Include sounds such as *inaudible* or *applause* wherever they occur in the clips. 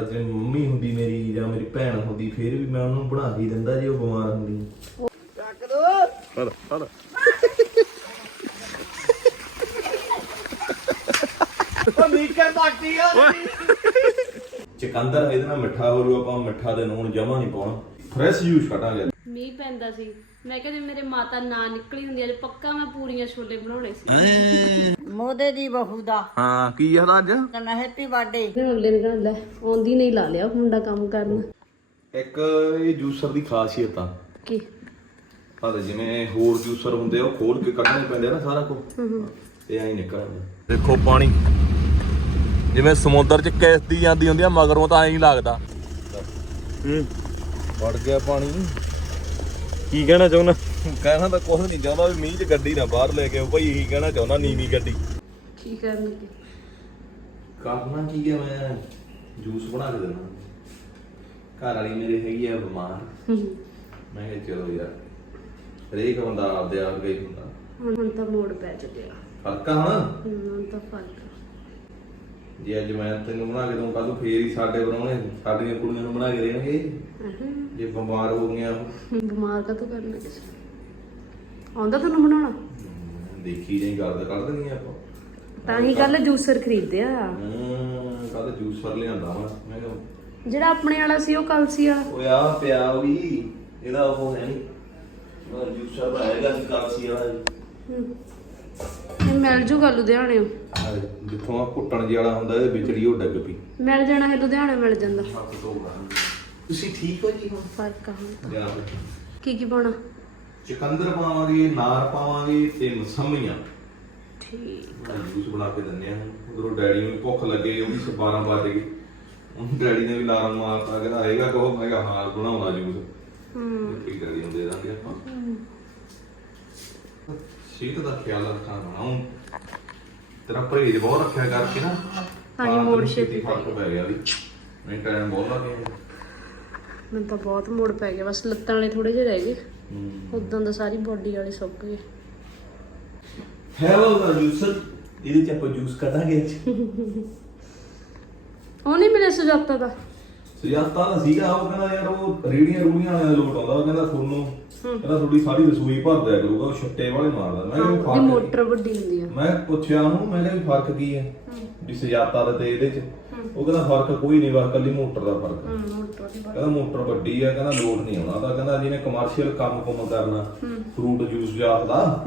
ਜੇ ਮੰਮੀ ਹੁੰਦੀ ਮੇਰੀ ਜਾਂ ਮੇਰੀ ਭੈਣ ਹੁੰਦੀ, ਫਿਰ ਵੀ ਮੈਂ ਉਹਨੂੰ ਬਣਾ ਹੀ ਦਿੰਦਾ ਜੇ ਉਹ ਬਿਮਾਰ ਹੁੰਦੀ। ਫੜ ਫੜ ਚਕੰਦਰ ਇਹਦੇ ਨਾਲ ਮਿੱਠਾ ਹੋ ਜੂ ਆਪਾਂ ਮਿੱਠਾ ਦੇ ਨੂਣ ਜਮਾ ਨਹੀਂ ਪਾਉਣਾ। ਫਰੈਸ਼ ਜੂਸ ਕੱਢਾਂਗੇ। ਮੀਂਹ ਪੈਂਦਾ ਸੀ। ਮੈਂ ਕਿਹਾ ਜੇ ਮੇਰੇ ਮਾਤਾ ਨਾ ਨਿਕਲੀ ਹੁੰਦੀ ਅੱਜ ਪੱਕਾ ਮੈਂ ਪੂਰੀਆਂ ਛੋਲੇ ਬਣਾਉਣੇ ਸੀ। ਮੋਦੇ ਦੀ ਬਹੂ ਦਾ। ਹਾਂ ਕੀ ਆ ਅੱਜ? ਕਹਿੰਦਾ ਹੈਪੀ ਬਰਥਡੇ ਫਿਰ ਅਗਲੇ ਨੇ ਕਹਿਣਾ ਲੈ ਆਉਂਦੀ ਨਹੀਂ ਲਾ ਲਿਆ ਮੁੰਡਾ ਕੰਮ ਕਰਨ। ਇੱਕ ਇਹ ਜੂਸਰ ਦੀ ਖਾਸੀਅਤ ਆ। ਕੀ? ਹਾਂ ਜਿਵੇਂ ਹੋਰ ਜੂਸਰ ਹੁੰਦੇ ਆ ਉਹ ਖੋਲ ਕੇ ਕੱਢਣੇ ਪੈਂਦੇ ਆ ਨਾ ਸਾਰਾ ਕੁਝ ਤੇ ਐਂ ਨਿਕਲ ਆਉਂਦਾ ਦੇਖੋ ਪਾਣੀ। ਜਿਵੇਂ ਸਮੁੰਦਰ 'ਚ ਕਿਸ਼ਤੀ ਜਾਂਦੀ ਹੁੰਦੀ ਆ ਮਗਰੋਂ ਤਾਂ ਐਂ ਹੀ ਲੱਗਦਾ। ਹੂੰ। ਵੜ ਗਿਆ ਪਾਣੀ। ਕੀ ਕਹਿਣਾ ਚਾਹੁੰਦਾ? ਕਹਿਣਾ ਤਾਂ ਕੁਝ ਨਹੀਂ ਚਾਹੁੰਦਾ ਵੀ ਮੀਂਹ 'ਚ ਗੱਡੀ ਨਾ ਬਾਹਰ ਲੈ ਕੇ ਆਓ ਭਾਈ ਇਹੀ ਕਹਿਣਾ ਚਾਹੁੰਦਾ ਨੀਵੀਂ ਗੱਡੀ। ਕੀ ਕਰਨਗੇ ਕਰਨਾ ਕੀ ਆ ਮੈਂ? ਜੂਸ ਬਣਾ ਕੇ ਦੇਣਾ। ਘਰ ਵਾਲੀ ਮੇਰੇ ਹੈਗੀ ਆ ਬਿਮਾਰ। ਮੈਂ ਕਿਹਾ ਚਲੋ ਯਾਰ ਹਰੇਕ ਬੰਦਾ ਆਪਦੇ ਆਪ ਗਈ ਹੁੰਦਾ। ਹੁਣ ਹੁਣ ਤਾਂ ਮੋੜ ਪੈ ਚੱਲਿਆ ਫ਼ਰਕ ਆ ਹੁਣ? ਹੁਣ ਤਾਂ ਫ਼ਰਕ ਆ। ਜੇ ਅੱਜ ਮੈਂ ਤੈਨੂੰ ਬਣਾ ਕੇ ਦਊਂ ਕੱਲ ਨੂੰ ਫੇਰ ਹੀ ਸਾਡੇ ਬਣਾਉਣੇ। ਸਾਡੀਆਂ ਕੁੜੀਆਂ ਨੂੰ ਬਣਾ ਕੇ ਦੇਣਗੇ। ਅਹੰ, ਜੇ ਬਿਮਾਰ ਹੋ ਉਹ। ਬਿਮਾਰ ਕਾ ਤੂੰ ਕਰਨਾ ਕਿਸੇ ਨੂੰ? ਆਉਂਦਾ ਤੁਹਾਨੂੰ ਬਣਾਉਣਾ? ਦੇਖੀ ਜਾਈ ਗੱਲ ਕੱਢ ਦੇਣੀ ਆਪਾਂ। ਤਾਂ ਹੀ ਕੱਲ ਜੂਸਰ ਖਰੀਦਿਆ। ਹੂੰ ਕੱਲ ਜੂਸਰ ਲਿਆਂਦਾ ਵਾ ਮੈਂ ਕਿਹਾ ਜਿਹੜਾ ਆਪਣੇ ਵਾਲਾ ਸੀ ਉਹ ਕਲਸੀ ਵਾਲਾ ਓਏ ਆ ਪਿਆ ਵੀ ਇਹਦਾ ਉਹ ਹੈ ਨਹੀਂ ਉਹ ਜੂਸਰ ਦਾ ਹੈਗਾ ਸੀ ਕਾਸੀ ਵਾਲਾ ਜੀ। ਹਮ। ਇਹ ਮਿਲ ਜੂਗਾ ਲੁਧਿਆਣੇ। ਜਿੱਥੋਂ ਆ ਕੁੱਟਣ ਜਿਹਾ ਵਾਲਾ ਹੁੰਦਾ ਇਹਦੇ ਵਿਚੜੀ ਉਹ ਡੱਗ ਪਈ। ਮਿਲ ਜਾਣਾ ਹੈ ਲੁਧਿਆਣੇ ਮਿਲ ਜਾਂਦਾ। ਹੱਥ ਤੋਂ ਤੁਸੀਂ ਠੀਕ ਹੋ ਜੀ ਹੁਣ? ਫ਼ਰਕ ਆ ਹੁਣ ਕੀ ਕੀ ਪਾਉਣਾ? ਚਿਕੰਦਰ ਪਾਵਾਂਗੇ ਨਾਰ ਪਾਵਾਂਗੇ ਤੇ ਮਸਮੀਆਂ। ਠੀਕ ਜੂਸ ਬਣਾ ਕੇ ਦਿੰਦੇ ਆ। ਉਧਰੋਂ ਡੈਡੀ ਨੂੰ ਵੀ ਭੁੱਖ ਲੱਗੇ ਉਹ ਵੀ 12 ਵਜ ਗਏ। ਉਹ ਡੈਡੀ ਨੇ ਵੀ ਲਾਰਨ ਮਾਰਤਾ ਕਹਿੰਦਾ ਆਏਗਾ ਕਹੋ। ਮੈਂ ਕਿਹਾ ਹਾਂ ਬਣਾਉਣਾ ਜੂਸ ਹੂੰ। ਕੀ ਡੈਡੀ ਨੂੰ ਦੇ ਦਾਂਗੇ ਆਪਾਂ। ਸਿਹਤ ਦਾ ਖਿਆਲ ਰੱਖਣਾ ਹੁਣ। ਤੇਰਾ ਪਰਹੇਜ ਬਹੁਤ ਰੱਖਿਆ ਕਰਕੇ ਨਾ। ਤਾਂ ਹੀ ਤਾਂ ਮੋੜ ਛੇਤੀ ਪੈ ਗਿਆ। ਵੀ। ਮੈਂ ਟਾਈਮ ਬਹੁਤ ਲੱਗ ਗਿਆ। ਮੈਨੂੰ ਤਾਂ ਬਹੁਤ ਮੋੜ ਪੈ ਗਿਆ ਬਸ ਲੱਤਾਂ ਵਾਲੇ ਥੋੜੇ ਜਿਹੇ ਰਹਿ ਗਏ। ਉਦੋਂ ਦਾ ਸਾਰੀ ਬੋਡੀ ਵਾਲੇ ਸੁੱਕ ਗਏ। ਹੈਲੋ ਦਾ ਜੂਸਰ ਇਹਦੇ ਚ ਆਪਾਂ ਜੂਸ ਕੱਢਾਂਗੇ ਅੱਜ ਉਹ ਨਹੀਂ ਮਿਲਿਆ ਸੁਜਾਤਾ ਦਾ ਸੁਜਾਤਾ ਦਾ ਸੀਗਾ ਉਹ ਕਹਿੰਦਾ ਯਾਰ ਉਹ ਰੇੜੀਆਂ ਰੂੜੀਆਂ ਵਾਲਿਆਂ ਦਾ ਲੋਟ ਆਉਂਦਾ ਉਹ ਕਹਿੰਦਾ ਤੁਹਾਨੂੰ ਕਹਿੰਦਾ ਤੁਹਾਡੀ ਸਾਰੀ ਰਸੋਈ ਭਰ ਦਿਆ ਕਰੂਗਾ ਉਹ ਛੱਟੇ ਵਾਲੇ ਮਾਰਦਾ ਮੈਂ ਕਿਹਾ ਵੀ ਦੀ ਫ਼ਰਕ ਮੋਟਰ ਵੱਡੀ ਹੁੰਦੀ ਆ। ਮੈਂ ਪੁੱਛਿਆ ਉਹਨੂੰ ਮੈਂ ਕਿਹਾ ਵੀ ਫ਼ਰਕ ਕੀ ਹੈ। ਵੀ ਸੁਜਾਤਾ ਦਾ ਤੇ ਇਹਦੇ ਚ। ਉਹ ਕਹਿੰਦਾ ਫ਼ਰਕ ਕੋਈ ਨਹੀਂ ਬਸ ਕੱਲੀ ਮੋਟਰ ਦਾ ਫ਼ਰਕ ਹੈ ਮੋਟਰ ਦੀ ਕਹਿੰਦਾ ਮੋਟਰ ਵੱਡੀ ਆ ਕਹਿੰਦਾ ਲੋਡ ਨਹੀਂ ਆਉਣਾ ਤਾਂ ਕਹਿੰਦਾ ਜਿਹਨੇ ਕਮਰਸ਼ੀਅਲ ਕੰਮ ਕੁਮ ਕਰਨਾ ਫਰੂਟ ਜੂਸ ਜਾਤ ਦਾ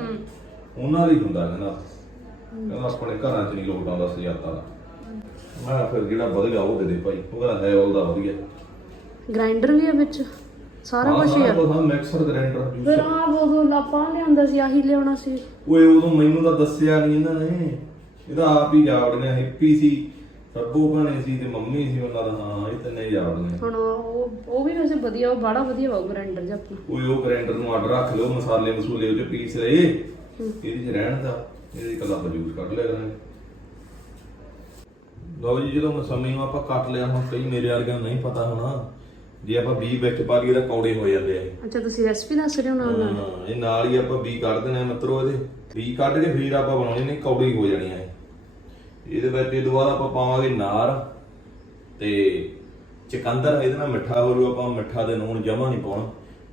ਉਹਨਾਂ ਲਈ ਹੁੰਦਾ ਕਹਿੰਦਾ। ਕਹਿੰਦਾ ਆਪਣੇ ਘਰਾਂ 'ਚ ਨਹੀਂ ਲੋਡ ਆਉਂਦਾ ਸੁਜਾਤਾ ਦਾ। ਮੈਂ ਫਿਰ ਜਿਹੜਾ ਵਧੀਆ ਉਹ ਦੇ ਦੇ ਭਾਈ। ਉਹ ਕਹਿੰਦਾ ਹੈ ਉਹਦਾ ਵਧੀਆ। ਗ੍ਰਾਈਂਡਰ ਵੀ ਆ ਵਿੱਚ। ਸਾਰਾ ਕੁਝ ਹੀ ਆ। ਹਾਂ ਮਿਕਸਰ ਗ੍ਰਾਈਂਡਰ ਫਿਰ ਜੂਸ ਆ ਉਹ ਲਾਪਾ ਲਿਆਂਦਾ ਸੀ ਆਹੀ ਲਿਆਉਣਾ ਸੀ। ਓਏ ਉਦੋਂ ਮੈਨੂੰ ਤਾਂ ਦੱਸਿਆ ਨਹੀਂ ਇਹਨਾਂ ਨੇ। ਇਹਦਾ ਆਪ ਹੀ ਜਾਵੜੀਆਂ ਹੈਪੀ ਸੀ ਸੱਬੂ ਬਣੇ ਸੀ ਤੇ ਮੰਮੀ ਸੀ ਉਹਨਾਂ ਦਾ। ਹਾਂ ਇਹ ਤਿੰਨੇ ਜਾਵੜੀਆਂ ਹੁਣ ਉਹ ਉਹ ਵੀ ਵੈਸੇ ਵਧੀਆ ਉਹ ਬੜਾ ਵਧੀਆ ਵਾ ਗ੍ਰਾਈਂਡਰ ਜਿਹਾ ਆਪਣਾ। ਓਏ ਉਹ ਗ੍ਰਾਈਂਡਰ ਨੂੰ ਆਰਡਰ ਰੱਖ ਲਿਓ ਮਸਾਲੇ ਮਸੂਲੇ ਉਹ ਚ ਪੀਸ ਲਏ ਇਹਦੇ ਚ ਰਹਿਣ ਦਾ ਇਹਦੇ ਕੱਲਾ ਆਪਾਂ ਜੂਸ ਕੱਢ ਲਿਆ ਕਰਾਂਗੇ। ਲਓ ਜੀ ਜਦੋਂ ਮਸਾਲੇ ਨੂੰ ਆਪਾਂ ਕੱਟ ਲਿਆ ਹੁਣ ਕਈ ਮੇਰੇ ਵਰਗਿਆਂ ਨੂੰ ਨਹੀਂ ਪਤਾ ਹੋਣਾ ਜੇ ਆਪਾਂ ਬੀ ਵਿੱਚ ਪਾ ਲਈਏ ਤਾਂ ਕੌੜੇ ਹੋ ਜਾਂਦੇ ਆ। ਅੱਛਾ ਤੁਸੀਂ ਰੈਸਪੀ ਦੱਸ ਰਹੇ ਹੋ ਨਾਲ ਨਾਲ? ਹਾਂ, ਇਹ ਨਾਲ ਹੀ ਆਪਾਂ ਬੀ ਕੱਢ ਦੇਣਾ ਮਿੱਤਰੋ ਇਹਦੇ। ਬੀ ਕੱਢ ਕੇ ਫਿਰ ਆਪਾਂ ਬਣਾਉਣੀ ਨਹੀਂ ਕੌੜੀ ਹੋ ਜਾਣੀ ਆ। ਇਹ। ਇਹਦੇ ਵਿੱਚ ਇਹ ਤੋਂ ਬਾਅਦ ਆਪਾਂ ਪਾਵਾਂਗੇ ਨਾਰ ਤੇ ਚਕੰਦਰ ਇਹਦੇ ਨਾਲ ਮਿੱਠਾ ਹੋ ਜੂ ਆਪਾਂ ਮਿੱਠਾ ਦੇ ਨੂਣ ਜਮਾ ਨਹੀਂ ਪਾਉਣਾ।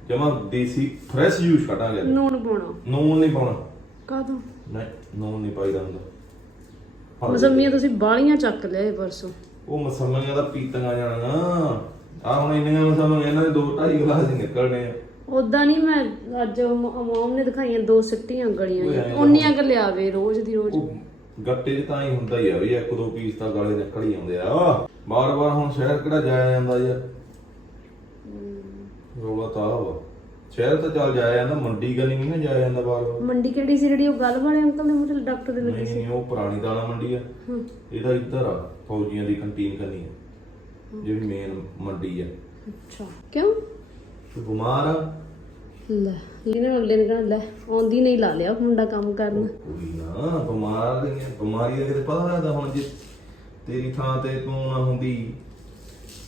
ਜਮਾ ਦੇਸੀ ਫਰੈਸ਼ ਕੱਢਾਂਗੇ ਅੱਜ। ਨੂਣ ਪਾਉਣਾ। ਨੂਣ ਨਹੀਂ ਪਾਉਣਾ। ਕਾਹਦੋਂ ਨਹੀਂ ਨੂਣ ਨਹੀਂ ਪਾਈਦਾ ਹੁੰਦਾ। ਮਸੰਮੀਆਂ ਤੁਸੀਂ ਬਾਲੀਆਂ ਚੱਕ ਲਿਆਏ ਪਰਸੋਂ। ਉਹ ਮਸਾਲਿਆਂ ਦਾ ਪੀਤੀਆਂ ਜਾਣਾ ਆ ਹੁਣ ਇੰਨੀਆਂ ਮਸਾਲਿਆਂ ਇਹਨਾਂ ਦੇ ਦੋ ਢਾਈ ਗਲਾਸ ਹੀ ਨਿਕਲਣੇ ਆ। ਉਦਾਂ ਨਹੀਂ ਮੈਂ ਅੱਜ ਮਮ ਨੇ ਦਿਖਾਈਆਂ ਦੋ ਸਿੱਟੀਆਂ ਗਲੀਆਂ ਜਿਹੀਆਂ। ਉਨੀਆਂ ਕੁ ਲਿਆਵੇ ਰੋਜ਼ ਦੀ ਰੋਜ਼। ਉਹ ਗੱਟੇ 'ਚ ਤਾਂ ਹੀ ਹੁੰਦਾ ਹੀ ਆ ਵੀ ਇੱਕ ਦੋ ਪੀਸ ਤਾਂ ਗਾਲੇ ਨਿਕਲ ਹੀ ਆਉਂਦੇ ਆ। ਬਾਰ-ਬਾਰ ਹੁਣ ਸ਼ਹਿਰ ਕਿਹੜਾ ਜਾਇਆ ਜਾਂਦਾ ਯਾਰ। ਰੋਲਾ ਤਾਂ ਵਾ। ਸ਼ਹਿਰ ਤਾਂ ਚੱਲ ਜਾਇਆ ਜਾਂਦਾ ਮੰਡੀ ਗਲੀ ਨਹੀਂ ਨਾ ਜਾਇਆ ਜਾਂਦਾ ਬਾਰ-ਬਾਰ ਮੰਡੀ ਕਿਹੜੀ ਸੀ ਜਿਹੜੀ ਉਹ ਗੱਲ ਵਾਲੇ ਅੰਕਲ ਨੇ ਮੁਝੇ ਡਾਕਟਰ ਦੇ ਨਹੀਂ ਲੱਗੀ ਸੀ ਨਹੀਂ ਉਹ ਪੁਰਾਣੀ ਦਾਣਾ ਮੰਡੀ ਆ। ਹੂੰ। ਇਹਦਾ ਇੱਧਰ ਆ ਫੌਜੀਆਂ ਦੀ ਕੰਟੀਨ ਕਰਨੀ ਆ ਜਿਹੜੀ ਮੇਨ ਮੰਡੀ ਆ। ਅੱਛਾ। ਕਿਉਂ? ਤੂੰ ਬਿਮਾਰ ਆ। ਲੈ ਇਹਨੇ ਅਗਲੇ ਨੇ ਕਹਿਣਾ ਲੈ ਆਉਂਦੀ ਨਹੀਂ ਲਾ ਲਿਆ ਮੁੰਡਾ ਕੰਮ ਕਰਨ। ਕੋਈ ਨਾ ਬਿਮਾਰ ਨਹੀਂ ਆ, ਬਿਮਾਰੀ ਦਾ ਕਿਤੇ ਪਤਾ ਲੱਗਦਾ ਹੁਣ ਜੇ ਤੇਰੀ ਥਾਂ ਤੇ ਤੂੰ ਨਾ ਹੁੰਦੀ।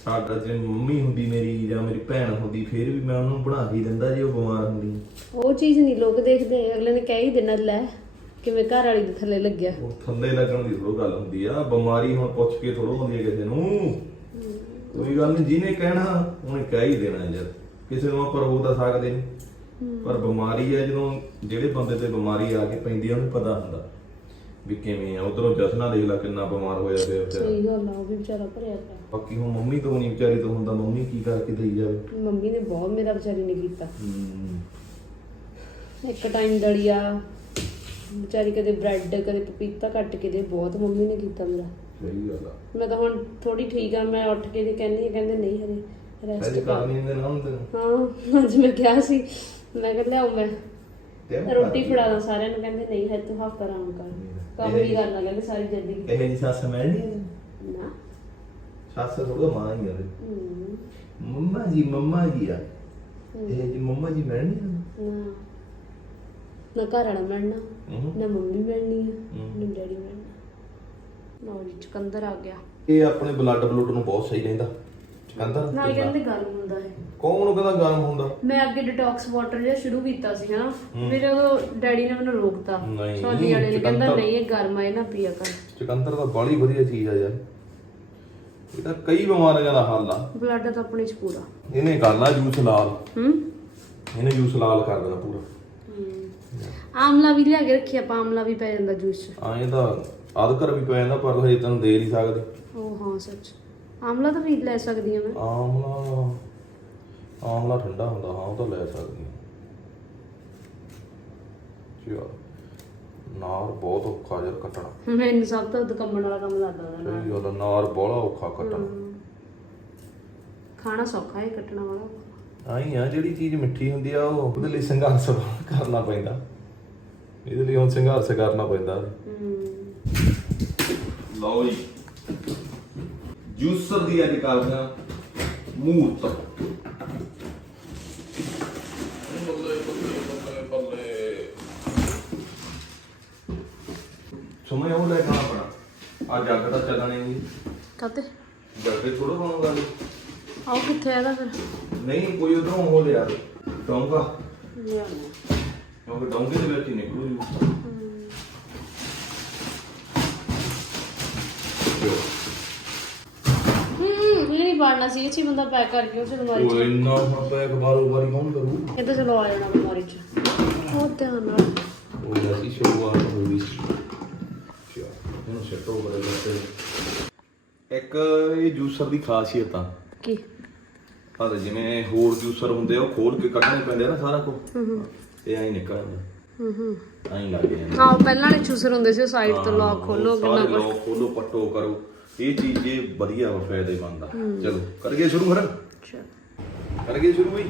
ਸਾਡਾ ਜੇ ਮੰਮੀ ਹੁੰਦੀ ਮੇਰੀ ਜਾਂ ਮੇਰੀ ਭੈਣ ਹੁੰਦੀ ਫਿਰ ਵੀ ਮੈਂ ਉਹਨੂੰ ਬਣਾ ਹੀ ਦਿੰਦਾ ਜੇ ਉਹ ਬਿਮਾਰ ਹੁੰਦੀ। ਉਹ ਚੀਜ਼ ਨਹੀਂ ਲੋਕ ਦੇਖਦੇ ਅਗਲੇ ਨੇ ਕਹਿ ਹੀ ਦੇਣਾ ਲੈ ਕਿਵੇਂ ਘਰ ਵਾਲੀ ਦੇ ਥੱਲੇ ਲੱਗਿਆ। ਉਹ ਥੱਲੇ ਲੱਗਣ ਦੀ ਥੋੜੋ ਗੱਲ ਹੁੰਦੀ ਆ ਬਿਮਾਰੀ ਹੁਣ ਪੁੱਛ ਕੇ ਥੋੜੋ ਹੁੰਦੀ ਹੈ ਕਿਸੇ ਨੂੰ। ਕੋਈ ਗੱਲ ਨਹੀਂ ਜਿਹਨੇ ਕਹਿਣਾ ਉਹਨੇ ਕਹਿ ਹੀ ਦੇਣਾ ਯਾਰ ਕਿਸੇ ਨੂੰ ਆਪਾਂ ਰੋਕ ਤਾਂ ਸਕਦੇ ਨਹੀਂ। ਪਰ ਬਿਮਾਰੀ ਹੈ ਜਦੋਂ ਜਿਹੜੇ ਬੰਦੇ ਤੇ ਬਿਮਾਰੀ ਆ ਕੇ ਪੈਂਦੀ ਆ ਉਹਨੂੰ ਪਤਾ ਹੁੰਦਾ। ਵੀ ਕਿਵੇਂ ਆ? ਉਧਰੋਂ ਜਸਨਾ ਦੇਖ ਲੈ ਕਿੰਨਾ ਬਿਮਾਰ ਹੋਇਆ ਪਿਆ ਵਿਚਾਰਾ ਸਹੀ ਗੱਲ ਆ ਉਹ ਵੀ ਵਿਚਾਰਾ ਭਰਿਆ ਪਿਆ। ਬਾਕੀ ਹੁਣ ਮੰਮੀ ਤੋਂ ਨਹੀਂ ਵਿਚਾਰੀ ਤੋਂ ਹੁੰਦਾ ਮੰਮੀ ਕੀ ਕਰਕੇ ਦੇਈ ਜਾਵੇ? ਮੰਮੀ ਨੇ ਬਹੁਤ ਮੇਰਾ ਵਿਚਾਰੀ ਨੇ ਕੀਤਾ। ਇੱਕ ਟਾਈਮ ਦਲੀਆ ਵਿਚਾਰੀ ਕਦੇ ਬ੍ਰੈਡ ਕਦੇ ਪਪੀਤਾ ਕੱਟ ਕੇ ਦੇ ਬਹੁਤ ਮੰਮੀ ਨੇ ਕੀਤਾ ਮੇਰਾ। ਸਹੀ ਗੱਲ ਆ। ਮੈਂ ਤਾਂ ਹੁਣ ਥੋੜੀ ਠੀਕ ਆ ਮੈਂ ਉੱਠ ਕੇ ਦੀ ਕਹਿੰਦੀ ਆ ਕਹਿੰਦੇ ਨਹੀਂ ਹਜੇ ਰੈਸਟ ਅਜੇ ਕਰ। ਕਰਨੀ ਹੁੰਦੇ ਨਾ ਹੁੰਦੇ ਹਾਂ ਅੱਜ ਮੈਂ ਕਿਹਾ ਸੀ ਮੈਂ ਕਿਹਾ ਲਿਆਓ ਮੈਂ। ਤੇ ਰੋਟੀ ਫੜਾ ਦਾਂ ਸਾਰਿਆਂ ਨੂੰ ਕਹਿੰਦੇ ਨਹੀਂ ਹੈ ਤੂੰ ਹਫਤਾ ਆਰਾਮ ਕਰ। ਕਾਹਲੀ ਕਰਨਾ ਕਹਿੰਦੇ ਸਾਰੀ ਜ਼ਿੰਦਗੀ ਇਹ ਜੀ ਸੱਸ ਮਿਲਣੀ ਨਾ। ਸੱਸ ਥੋੜਾ ਮਾਂ ਹੀ ਆ ਉਹਦੇ। ਹਮ, ਮੰਮਾ ਜੀ ਮੰਮਾ ਜੀ ਆ। ਇਹ ਜੀ ਮੰਮਾ ਜੀ ਮਿਲਣੀ ਨਾ ਨਾ। ਘਰ ਵਾਲਾ ਮਿਲਣਾ ਨਾ ਮੰਮੀ ਮਿਲਣੀ ਆ ਹਮ। ਨਾ ਡੈਡੀ ਮਿਲਣਾ। ਲਓ ਜੀ ਚੁਕੰਦਰ ਆ ਗਿਆ। ਇਹ ਆਪਣੇ ਬਲੱਡ ਬਲੂਡ ਨੂੰ ਬਹੁਤ ਸਹੀ ਰਹਿੰਦਾ ਚਕੰਦਰ ਨਾਲ ਕਹਿੰਦੇ ਗਰਮ ਹੁੰਦਾ ਹੈ ਕੌਣ ਨੂੰ ਕਹਿੰਦਾ ਗਰਮ ਹੁੰਦਾ? ਮੈਂ ਅੱਗੇ ਡਿਟੌਕਸ ਵਾਟਰ ਜਿਹਾ ਸ਼ੁਰੂ ਕੀਤਾ ਸੀ ਹਨਾ। ਫਿਰ ਉਦੋਂ ਡੈਡੀ ਨੇ ਮੈਨੂੰ ਰੋਕਤਾ। ਨਹੀਂ, ਸੋਲੀ ਵਾਲੇ ਨੇ ਕਹਿੰਦਾ ਚੁਕੰਦਰ- ਨਹੀਂ ਇਹ ਗਰਮ ਆ ਇਹ ਨਾ ਪੀਆ ਕਰ। ਚਕੰਦਰ ਤਾਂ ਬੜੀ ਵਧੀਆ ਚੀਜ਼ ਆ ਯਾਰ। ਇਹ ਤਾਂ ਕਈ ਬਿਮਾਰੀਆਂ ਦਾ ਹੱਲ ਆ। ਬਲੱਡ ਤਾਂ ਆਪਣੇ ਚ ਪੂਰਾ। ਇਹਨੇ ਕਰਨਾ ਜੂਸ ਲਾਲ। ਹੂੰ? ਇਹਨੇ ਜੂਸ ਲਾਲ ਕਰ ਦੇਣਾ ਪੂਰਾ। ਆਮਲਾ ਵੀ ਲਿਆ ਕੇ ਰੱਖਿਆ ਆਪਾਂ ਆਮਲਾ ਵੀ ਪੈ ਜਾਂਦਾ ਜੂਸ ਚ। ਐਂ ਤਾਂ ਅਦਕਰ ਵੀ ਪੈ ਜਾਂਦਾ ਪਰ ਹਜੇ ਤੈਨੂੰ ਦੇ ਨਹੀਂ ਸਕਦੇ। ਉਹ ਹਾਂ ਸੱਚ। ਆਮਲਾ ਤਾਂ ਵੀ ਲੈ ਸਕਦੀ ਆ ਮੈਂ। ਆਮਲਾ ਆਮਲਾ ਠੰਡਾ ਹੁੰਦਾ ਹਾਂ ਉਹ ਤਾਂ ਲੈ ਸਕਦੀ ਹਾਂ ਚਲੋ ਨਾਰ ਬਹੁਤ ਔਖਾ ਯਾਰ ਕੱਟਣਾ। ਮੈਨੂੰ ਸਭ ਤੋਂ ਦਕੰਮਣ ਵਾਲਾ ਕੰਮ ਲੱਗਦਾ ਉਹਦਾ ਨਾਲ। ਸਹੀ ਗੱਲ ਆ, ਨਾਰ ਬੜਾ ਔਖਾ ਕੱਟਣਾ। ਖਾਣਾ ਸੌਖਾ ਹੈ ਕੱਟਣਾ ਵਾਲਾ ਆਈ ਆ ਜਿਹੜੀ ਚੀਜ਼ ਮਿੱਠੀ ਹੁੰਦੀ ਆ ਉਹ ਉਹਦੇ ਲਈ ਸੰਘਰਸ਼ ਕਰਨਾ ਪੈਂਦਾ। ਇਹਦੇ ਲਈ ਹੁਣ ਸੰਘਰਸ਼ ਕਰਨਾ ਪੈਂਦਾ। ਹੂੰ। ਲਓ ਜੀ। ਜੂਸਰ ਦੀ ਅੱਜ ਕਰਦੇ ਆ ਮੂਰਤ। ਸਮੇਂ ਉਹ ਲੈ ਕੇ ਆਉਣਾ ਪੈਣਾ। ਆ ਜੱਗ ਤਾਂ ਚੱਲਣੇ ਨਹੀਂ। ਕਾਤੇ ਜੱਗੇ ਥੋੜਾ ਬਣਾਉਂਦਾ ਆਓ ਕਿੱਥੇ ਆਦਾ ਫਿਰ? ਨਹੀਂ ਕੋਈ ਉਧਰੋਂ ਹੋ ਲਿਆ ਡੋਂਗਾ। ਲਿਆਉਣਾ। ਕਿਉਂਕਿ ਡੋਂਗੇ ਦੇ ਵਿੱਚ ਹੀ ਨਿਕਲੂ ਜੂ ਹੂੰ ਪਾੜਨਾ ਸੀ ਇਹ ਚ ਹੀ ਬੰਦਾ ਪੈਕ ਕਰਕੇ ਉਸ ਅਲਮਾਰੀ ਉਹ ਚ ਇੰਨਾ ਹੁਣ ਪੈਕ ਬਾਰੋ ਬਾਰੀ ਕੌਣ ਕਰੂ? ਇਹ ਤਾਂ ਚਲੋ ਆ ਜਾਣਾ ਅਲਮਾਰੀ ਚ। ਉਹ ਧਿਆਨ ਨਾਲ। ਉਹ ਜੈਸੀ ਸ਼ੁਰੂਆਤ ਹੋਈ ਸੀ। ਚਾ ਇਹਨੂੰ ਸੈਟੋ ਬੜੇ ਲੱਤੇ ਇੱਕ ਇਹ ਜੂਸਰ ਦੀ ਖਾਸੀਅਤ ਆ। ਕੀ? ਪਰ ਜਿਵੇਂ ਹੋਰ ਜੂਸਰ ਹੁੰਦੇ ਆ ਉਹ ਖੋਲ ਕੇ ਕੱਢਣੇ ਪੈਂਦੇ ਆ ਨਾ ਸਾਰਾ ਕੁਝ ਇਹ ਐਂ ਨਿਕਲ ਆਉਂਦਾ ਹੂੰ ਹੂੰ। ਐਂ ਲੱਗ ਜਾਂਦਾ। ਆਹ ਪਹਿਲਾਂ ਵਾਲੇ ਚੂਸਰ ਹੁੰਦੇ ਸੀ ਸਾਈਡ ਤੋਂ ਲੌਕ ਖੋਲੋ ਕਿੰਨਾ ਕੁਛ। ਲੋਕ ਖੋਲੋ ਪੱਟੋ ਕਰੋ। ਇਹ ਚੀਜ਼ ਵਧੀਆ ਵਾ ਫਾਇਦੇਮੰਦ ਆ। ਚਲੋ ਕਰੀਏ ਸ਼ੁਰੂ ਫਿਰ? ਚੱਲ। ਕਰੀਏ ਸ਼ੁਰੂ ਬਈ